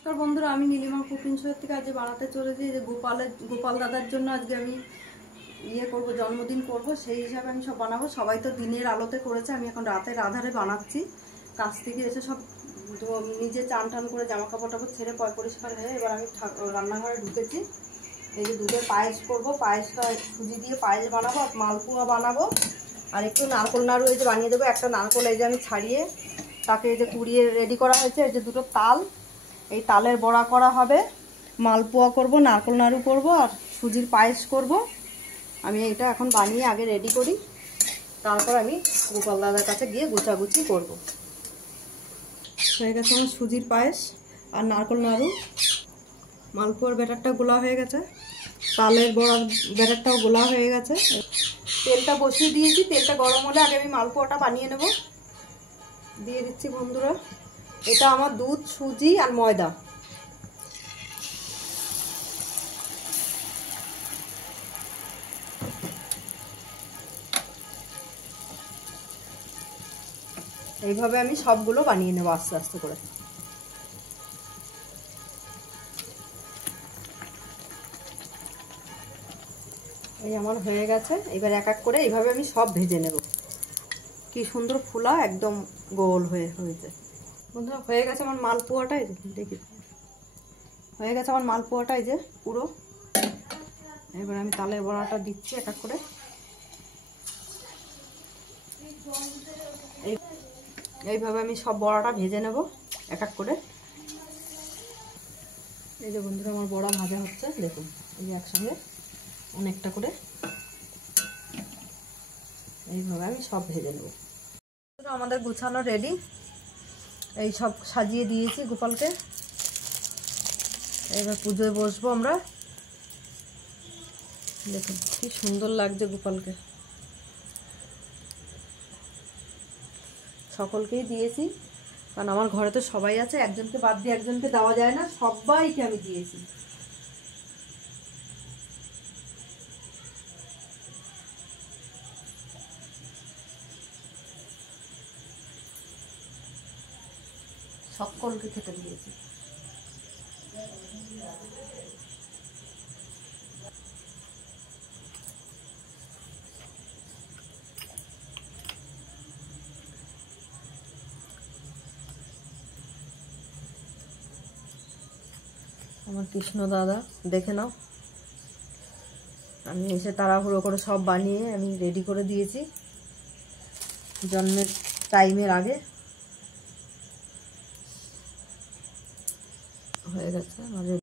নমস্কার বন্ধুরা, আমি নীলিমা কুকিং শো থেকে আজ বানাতে চলেছি যে গোপাল দাদার জন্য আজকে আমি করব, জন্মদিন করব। সেই হিসাবে আমি সব বানাবো। সবাই তো দিনের আলোতে করেছে, আমি এখন রাতের আধারে বানাচ্ছি। কাছ থেকে এসে সব নিজে চান টান করে জামা কাপড় টাপড় ছেড়ে পরিষ্কার হয়ে এবার আমি রান্নাঘরে ঢুকেছি। এই যে দুধের পায়েস করব, পায়েসটা সুজি দিয়ে পায়েস বানাবো আর মালপোয়া বানাবো। আর একটু নারকোল নাড়ু এই যে বানিয়ে দেবো। একটা নারকোল এই যে আমি ছাড়িয়ে তাকে এই যে কুড়িয়ে রেডি করা হয়েছে। এই যে দুটো তাল, এই তালের বড়া করা হবে। মালপোয়া করব, নারকোল নাড়ু করব আর সুজির পায়েস করব। আমি এটা এখন বানিয়ে আগে রেডি করি, তারপর আমি গোপাল দাদার কাছে গিয়ে গুছাগুছি করব। হয়ে গেছে আমার সুজির পায়েস আর নারকোল নাড়ু। মালপোয়ার ব্যাটারটা গোলা হয়ে গেছে, তালের বড়ার ব্যাটারটাও গোলা হয়ে গেছে। তেলটা বসিয়ে দিয়েছি, তেলটা গরম হলে আগে আমি মালপোয়াটা বানিয়ে নেব। দিয়ে দিচ্ছি বন্ধুরা, এটা আমার দুধ, সুজি আর ময়দা। এইভাবে আমি সবগুলো বানিয়ে নেব আস্তে আস্তে করে। এই আমার হয়ে গেছে। এবার এক এক করে এইভাবে আমি সব ভেজে নেব। কি সুন্দর ফুলা একদম গোল হয়েছে বন্ধুরা। হয়ে গেছে আমার মালপোয়াটা, এই দেখি হয়ে গেছে আমার মালপোয়াটা এই যে পুরো। এবার আমি তালের বড়াটা দিচ্ছি এক এক করে। এইভাবে আমি সব বড়াটা ভেজে নেব এক এক করে। এই যে বন্ধুরা আমার বড়া ভাজা হচ্ছে, দেখুন এই যে একসঙ্গে অনেকটা করে এইভাবে আমি সব ভেজে নেব। আমাদের গুছানো রেডি। এই সব সাজিয়ে দিয়েছি গোপালকে। এবার পুজোয় বসবো আমরা। দেখুন কি সুন্দর লাগছে গোপালকে। সকলকেই দিয়েছি, কারণ আমার ঘরে তো সবাই আছে, একজনকে বাদ দিয়ে একজনকে দেওয়া যায় না, সবাইকে আমি দিয়েছি। সকলকে খেতে দিয়েছি। আমার কৃষ্ণ দাদা, দেখে নাও, আমি এসে তাড়াহুড়ো করে সব বানিয়ে আমি রেডি করে দিয়েছি জন্মের টাইমের আগে। হয়ে গেছে আমার।